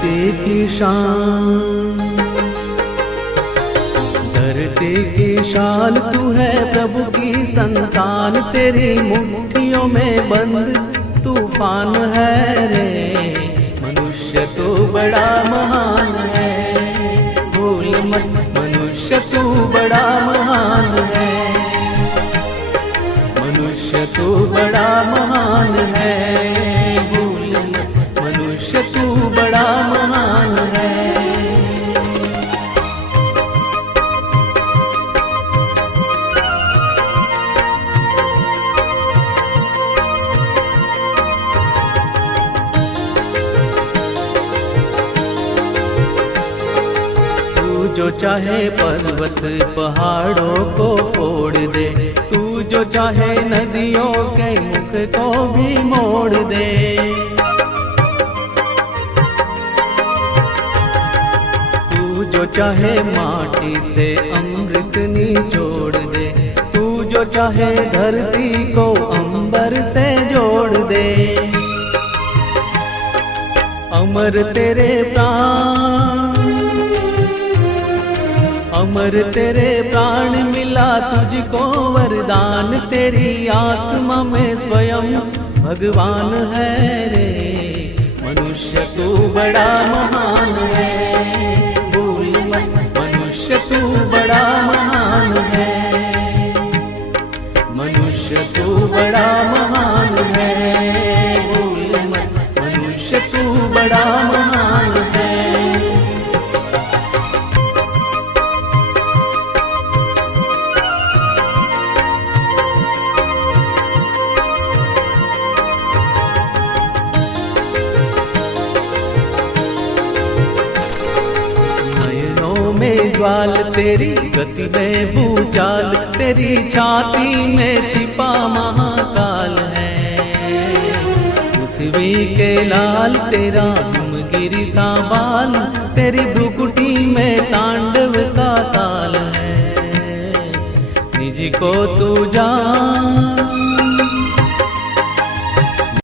धरती की शान, धरती की शान तू है प्रभु की संतान, तेरी मुट्ठियों में बंद तूफान है रे। मनुष्य तू बड़ा महान है, भूल मत मनुष्य तू बड़ा महान है, मनुष्य तू बड़ा महान है, भूल मत मनुष्य तू बड़ा महान है। जो चाहे पर्वत पहाड़ों को फोड़ दे, तू जो चाहे नदियों के मुख को भी मोड़ दे, तू जो चाहे माटी से अमृत निचोड़ दे, तू जो चाहे धरती को अंबर से जोड़ दे। अमर तेरे प्राण, अमर तेरे प्राण मिला तुझको वरदान, तेरी आत्मा में स्वयं भगवान है रे। मनुष्य तू बड़ा महान है, भूल मत मनुष्य तू बड़ा महान है, मनुष्य तू बड़ा महान है, भूल मत मनुष्य तू बड़ा महान है। में ज्वाल तेरी गति में भूचाल, तेरी छाती में छिपा महाकाल है। पृथ्वी के लाल तेरा हिमगिरी सा बाल, तेरी